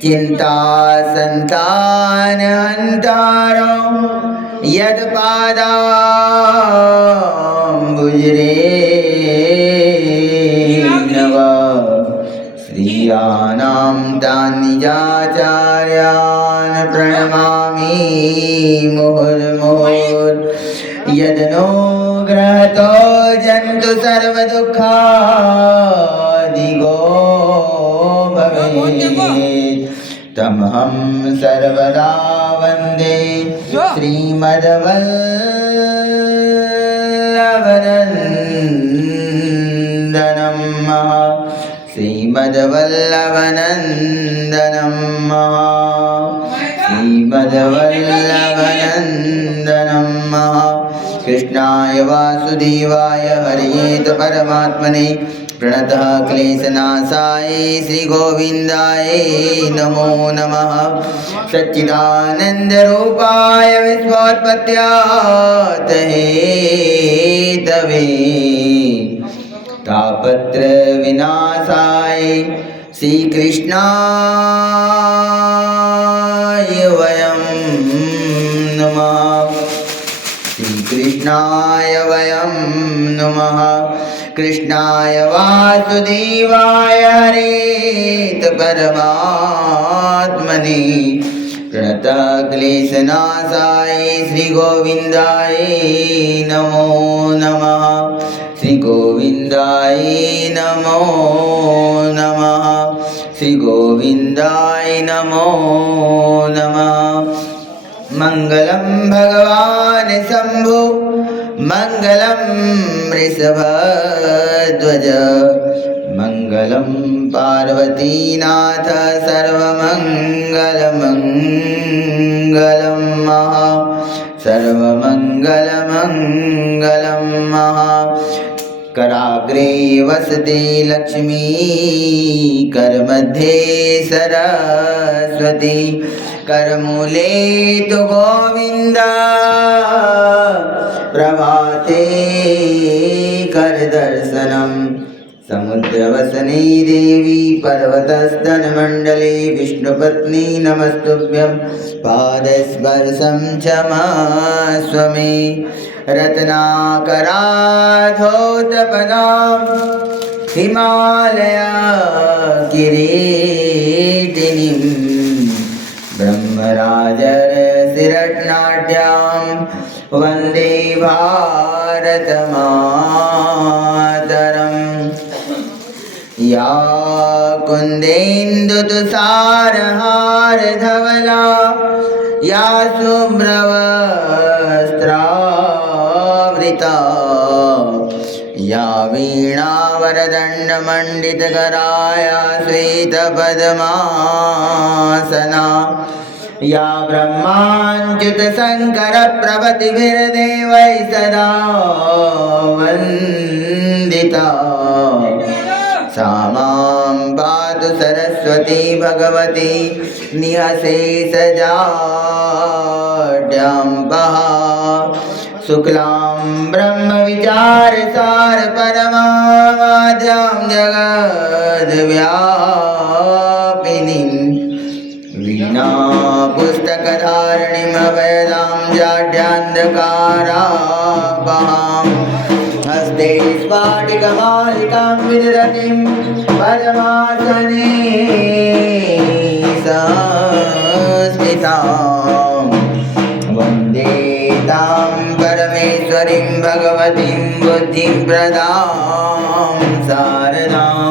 चिंता संतानहंतारो यदपादाम्बुजरेणव श्रियाणां तान् निजाचार्यान् प्रणमामि मुहुर्मुहुर् यदनुग्रहतो जन्तु सर्वदुःखादिगो भवेत् तमहं सर्वदा वन्दे श्रीमद्वल्लभनन्दनं श्रीमद्वल्लभनन्दनं श्रीमद्वल्लभनन्दनं कृष्णाय वासुदेवाय हरये परमात्मने प्रणतः क्लेशनाशाय श्रीगोविन्दाय नमो नमः। सच्चिदानन्दरूपाय विश्वोत्पत्त्यादिहेतवे तापत्रविनाशाय श्रीकृष्णाय वयं नमः। श्रीकृष्णाय वयं नमः। कृष्णाय वासुदेवाय हरेत परमात्मने प्रणतः क्लेशनाशाय श्रीगोविन्दाय नमो नमः। श्रीगोविन्दाय नमो नमः। श्रीगोविन्दाय नमो नमः। मङ्गलं भगवान् शम्भो मङ्गलं वृषभध्वज मङ्गलं पार्वतीनाथ सर्वमङ्गलमङ्गलं सर्वमङ्गलमङ्गलं कराग्रे वसते लक्ष्मी करमध्ये सरस्वती करमूले तु गोविन्द प्रभाते करदर्शनम् समुद्रवसने देवी पर्वतस्तनमण्डले विष्णुपत्नी नमस्तुभ्यं पादस्पर्शं क्षमस्व मे रत्नाकराधौतपदां हिमालया किरीटिनीं ब्रह्मराजर्षिरत्नाढ्यां वन्दे भारतमातरम्। या कुन्देन्दुतुषारहारधवला या शुभ्रवस्त्रावृता या वीणावरदण्डमण्डितकरा या श्वेतपद्मासना या ब्रह्माच्युतशङ्करप्रभृतिभिर्देवैः सदा वन्दिता सा मां पातु सरस्वती भगवती निःशेषजाड्याम्बः शुक्लां ब्रह्मविचारसारपरमाद्यां जगद्व्यापिनीं वीणापुस्तकधारिणीं अभयदां जाड्यान्धकारापहां हस्ते स्फाटिकमालिकां विदधतीं पद्मासने संस्थितां वन्दे तां परमेश्वरीं भगवतीं बुद्धिं प्रदां शारदां